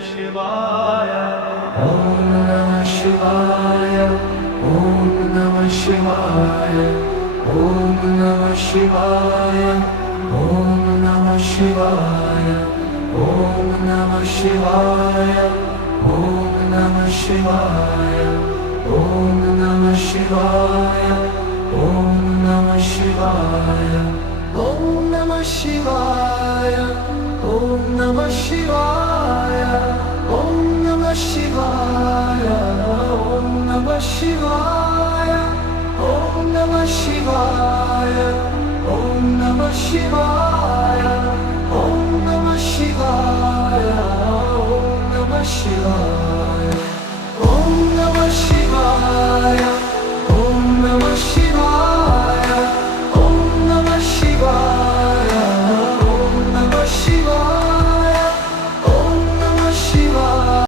शिवाय Om Namah Shivaya. Om Namah Shivaya. Om Namah Shivaya. Om Namah Shivaya. Om Namah Shivaya. Om Namah Shivaya. Om Namah Shivaya. Om Namah Shivaya. Om Namah Shivaya. Om Namah Shivaya. Om Namah Shivaya. Om Namah Shivaya. Om Namah Shivaya. Om Namah Shivaya. Om Namah Shivaya.